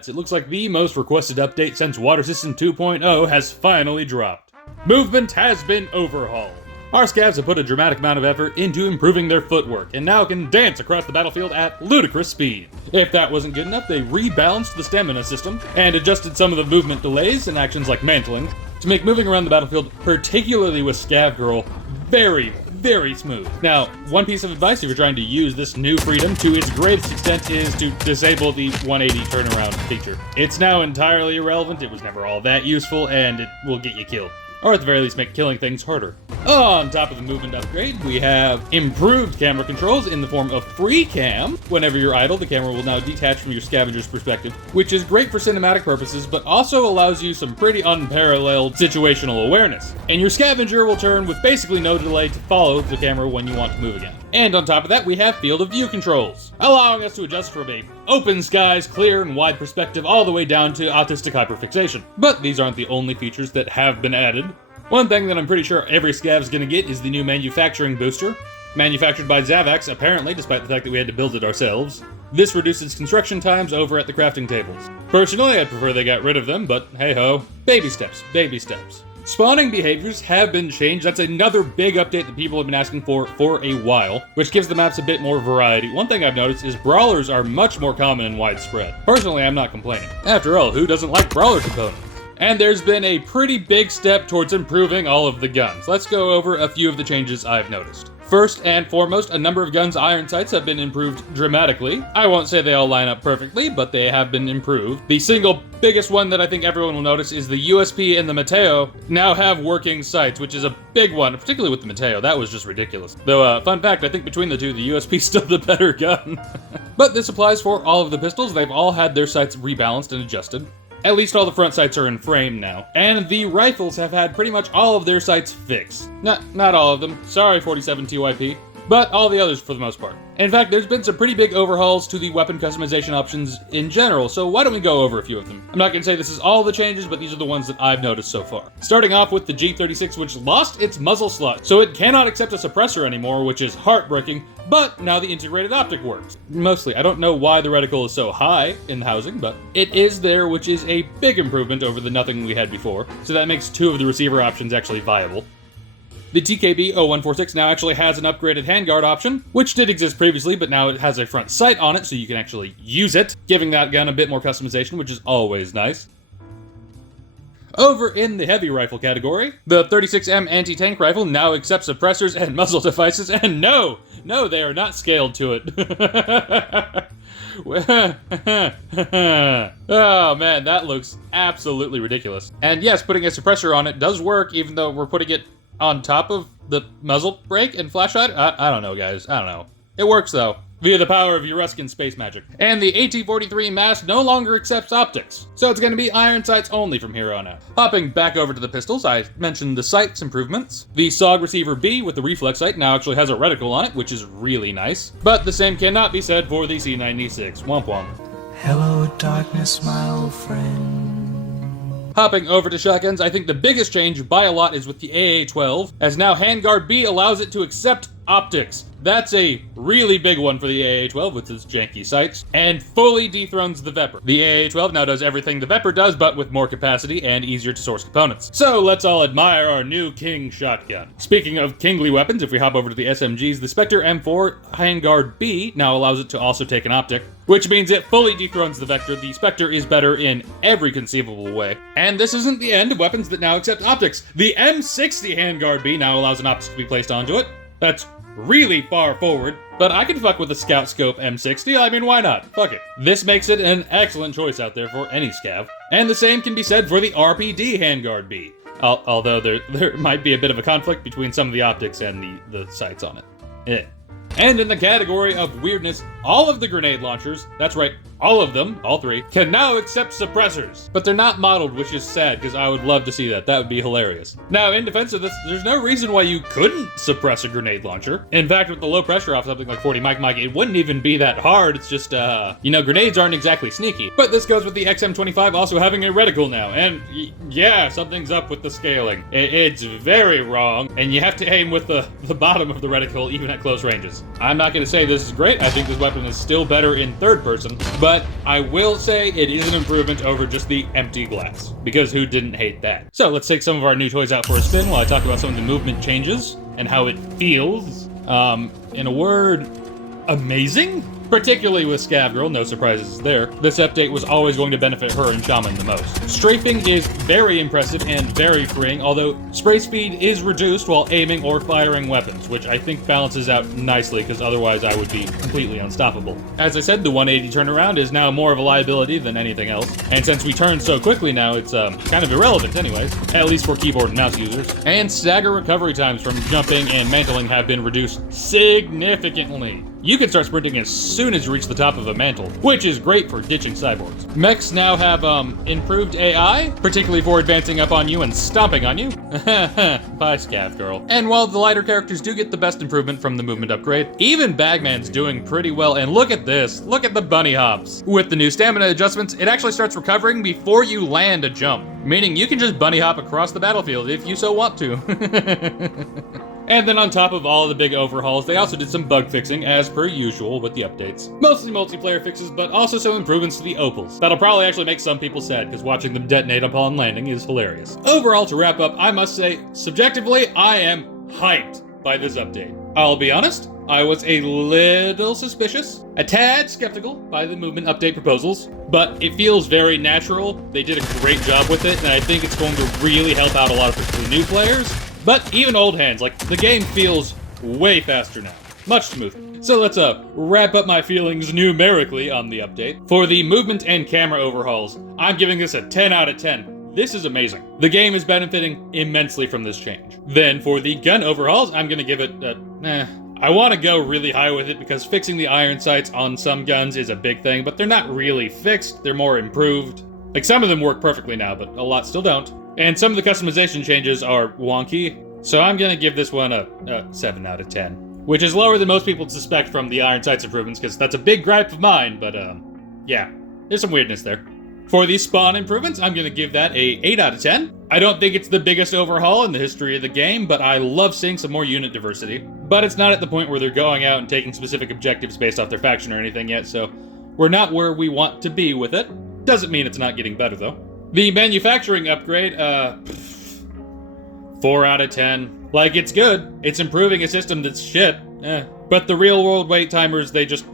stats, it looks like the most requested update since Water System 2.0 has finally dropped. Movement has been overhauled. Our scavs have put a dramatic amount of effort into improving their footwork, and now can dance across the battlefield at ludicrous speed. If that wasn't good enough, they rebalanced the stamina system, and adjusted some of the movement delays and actions like mantling, to make moving around the battlefield, particularly with Scav Girl, very smooth. Now, one piece of advice if you're trying to use this new freedom to its greatest extent is to disable the 180 turnaround feature. It's now entirely irrelevant, it was never all that useful, and it will get you killed. Or at the very least make killing things harder. On top of the movement upgrade, we have improved camera controls in the form of free cam. Whenever you're idle, the camera will now detach from your scavenger's perspective, which is great for cinematic purposes, but also allows you some pretty unparalleled situational awareness. And your scavenger will turn with basically no delay to follow the camera when you want to move again. And on top of that, we have field of view controls, allowing us to adjust from a open skies, clear and wide perspective all the way down to autistic hyperfixation. But these aren't the only features that have been added. One thing that I'm pretty sure every scav's gonna get is the new manufacturing booster. Manufactured by Zavax, apparently, despite the fact that we had to build it ourselves. This reduces construction times over at the crafting tables. Personally, I'd prefer they got rid of them, but hey-ho. Baby steps, baby steps. Spawning behaviors have been changed. That's another big update that people have been asking for a while, which gives the maps a bit more variety. One thing I've noticed is brawlers are much more common and widespread. Personally, I'm not complaining. After all, who doesn't like brawler components? And there's been a pretty big step towards improving all of the guns. Let's go over a few of the changes I've noticed. First and foremost, a number of guns' iron sights have been improved dramatically. I won't say they all line up perfectly, but they have been improved. The single biggest one that I think everyone will notice is the USP and the Mateo now have working sights, which is a big one, particularly with the Mateo. That was just ridiculous. Though, fun fact, I think between the two, the USP is still the better gun. But this applies for all of the pistols. They've all had their sights rebalanced and adjusted. At least all the front sights are in frame now. And the rifles have had pretty much all of their sights fixed. Not all of them. Sorry, 47 TYP. But all the others for the most part. In fact, there's been some pretty big overhauls to the weapon customization options in general, so why don't we go over a few of them? I'm not going to say this is all the changes, but these are the ones that I've noticed so far. Starting off with the G36, which lost its muzzle slot, so it cannot accept a suppressor anymore, which is heartbreaking, but now the integrated optic works. Mostly, I don't know why the reticle is so high in the housing, but it is there, which is a big improvement over the nothing we had before, so that makes two of the receiver options actually viable. The TKB-0146 now actually has an upgraded handguard option, which did exist previously, but now it has a front sight on it, so you can actually use it, giving that gun a bit more customization, which is always nice. Over in the heavy rifle category, the 36M anti-tank rifle now accepts suppressors and muzzle devices, and no, they are not scaled to it. Oh man, that looks absolutely ridiculous. And yes, putting a suppressor on it does work, even though we're putting it on top of the muzzle brake and flashlight? I don't know, guys. I don't know. It works, though, via the power of Euruscan space magic. And the AT-43 mask no longer accepts optics, so it's going to be iron sights only from here on out. Hopping back over to the pistols, I mentioned the sights improvements. The SOG Receiver B with the reflex sight now actually has a reticle on it, which is really nice. But the same cannot be said for the C96. Womp womp. Hello, darkness, my old friend. Hopping over to shotguns, I think the biggest change by a lot is with the AA-12, as now Handguard B allows it to accept optics. That's a really big one for the AA-12 with its janky sights, and fully dethrones the Vepr. The AA-12 now does everything the Vepr does, but with more capacity and easier to source components. So let's all admire our new King shotgun. Speaking of kingly weapons, if we hop over to the SMGs, the Spectre M4 Handguard B now allows it to also take an optic, which means it fully dethrones the Vector. The Spectre is better in every conceivable way. And this isn't the end of weapons that now accept optics. The M60 Handguard B now allows an optic to be placed onto it. That's really far forward, but I can fuck with a Scout Scope M60, I mean, why not? Fuck it. This makes it an excellent choice out there for any scav. And the same can be said for the RPD Handguard B, although there might be a bit of a conflict between some of the optics and the sights on it. And in the category of weirdness, all of the grenade launchers, that's right, all of them, all three, can now accept suppressors. But they're not modeled, which is sad, because I would love to see that. That would be hilarious. Now, in defense of this, there's no reason why you couldn't suppress a grenade launcher. In fact, with the low pressure off something like 40 mic, it wouldn't even be that hard. It's just, grenades aren't exactly sneaky. But this goes with the XM25 also having a reticle now. And yeah, something's up with the scaling. It's very wrong, and you have to aim with the bottom of the reticle even at close ranges. I'm not going to say this is great. I think this weapon is still better in third person, but I will say it is an improvement over just the empty glass, because who didn't hate that? So let's take some of our new toys out for a spin while I talk about some of the movement changes and how it feels. In a word, amazing? Particularly with Scav Girl, no surprises there. This update was always going to benefit her and Shaman the most. Strafing is very impressive and very freeing, although spray speed is reduced while aiming or firing weapons, which I think balances out nicely, because otherwise I would be completely unstoppable. As I said, the 180 turnaround is now more of a liability than anything else, and since we turn so quickly now, it's kind of irrelevant anyways, at least for keyboard and mouse users. And stagger recovery times from jumping and mantling have been reduced significantly. You can start sprinting as soon as you reach the top of a mantle, which is great for ditching cyborgs. Mechs now have, improved AI, particularly for advancing up on you and stomping on you. Bye, Scav Girl. And while the lighter characters do get the best improvement from the movement upgrade, even Bagman's doing pretty well, and look at this, look at the bunny hops. With the new stamina adjustments, it actually starts recovering before you land a jump, meaning you can just bunny hop across the battlefield if you so want to. And then on top of all of the big overhauls, they also did some bug fixing, as per usual with the updates. Mostly multiplayer fixes, but also some improvements to the opals. That'll probably actually make some people sad, because watching them detonate upon landing is hilarious. Overall, to wrap up, I must say, subjectively, I am hyped by this update. I'll be honest, I was a little suspicious, a tad skeptical by the movement update proposals, but it feels very natural. They did a great job with it, and I think it's going to really help out a lot of particularly new players. But even old hands, like, the game feels way faster now. Much smoother. So let's wrap up my feelings numerically on the update. For the movement and camera overhauls, I'm giving this a 10 out of 10. This is amazing. The game is benefiting immensely from this change. Then for the gun overhauls, I'm gonna give it I want to go really high with it because fixing the iron sights on some guns is a big thing, but they're not really fixed, they're more improved. Like, some of them work perfectly now, but a lot still don't. And some of the customization changes are wonky, so I'm gonna give this one a 7 out of 10. Which is lower than most people would suspect from the iron sights improvements, because that's a big gripe of mine, but yeah, there's some weirdness there. For the spawn improvements, I'm gonna give that a 8 out of 10. I don't think it's the biggest overhaul in the history of the game, but I love seeing some more unit diversity. But it's not at the point where they're going out and taking specific objectives based off their faction or anything yet, so we're not where we want to be with it. Doesn't mean it's not getting better, though. The manufacturing upgrade, 4 out of 10. Like, it's good. It's improving a system that's shit. But the real-world wait timers, they just,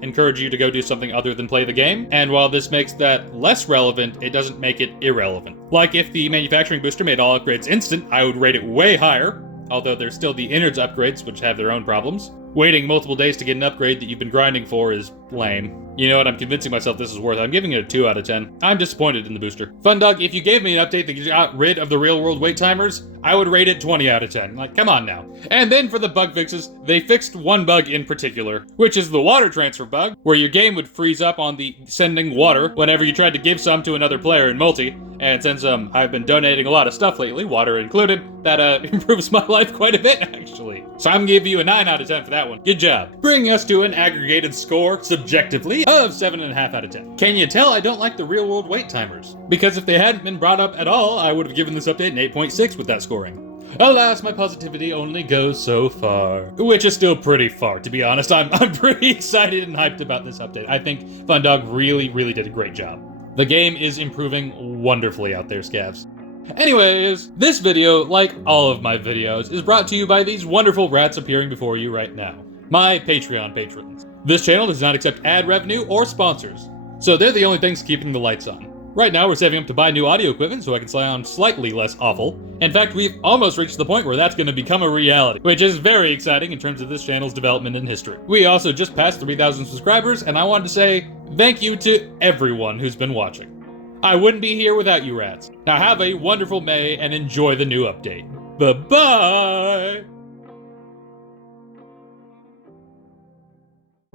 encourage you to go do something other than play the game. And while this makes that less relevant, it doesn't make it irrelevant. Like, if the manufacturing booster made all upgrades instant, I would rate it way higher. Although there's still the innards upgrades, which have their own problems. Waiting multiple days to get an upgrade that you've been grinding for is lame. You know what, I'm convincing myself this is worth it. I'm giving it a 2 out of 10. I'm disappointed in the booster. Fundog, if you gave me an update that got rid of the real-world wait timers, I would rate it 20 out of 10. Like, come on now. And then for the bug fixes, they fixed one bug in particular, which is the water transfer bug, where your game would freeze up on the sending water whenever you tried to give some to another player in multi. And since I've been donating a lot of stuff lately, water included, that improves my life quite a bit, actually. So I'm gonna give you a 9 out of 10 for that one. Good job. Bringing us to an aggregated score, subjectively, of 7.5 out of 10. Can you tell I don't like the real-world wait timers? Because if they hadn't been brought up at all, I would have given this update an 8.6 with that scoring. Alas, my positivity only goes so far. Which is still pretty far, to be honest. I'm pretty excited and hyped about this update. I think Fundog really, really did a great job. The game is improving wonderfully out there, scavs. Anyways, this video, like all of my videos, is brought to you by these wonderful rats appearing before you right now. My Patreon patrons. This channel does not accept ad revenue or sponsors, so they're the only things keeping the lights on. Right now, we're saving up to buy new audio equipment so I can sound slightly less awful. In fact, we've almost reached the point where that's going to become a reality, which is very exciting in terms of this channel's development and history. We also just passed 3,000 subscribers, and I wanted to say thank you to everyone who's been watching. I wouldn't be here without you rats. Now have a wonderful May and enjoy the new update. Bye-bye!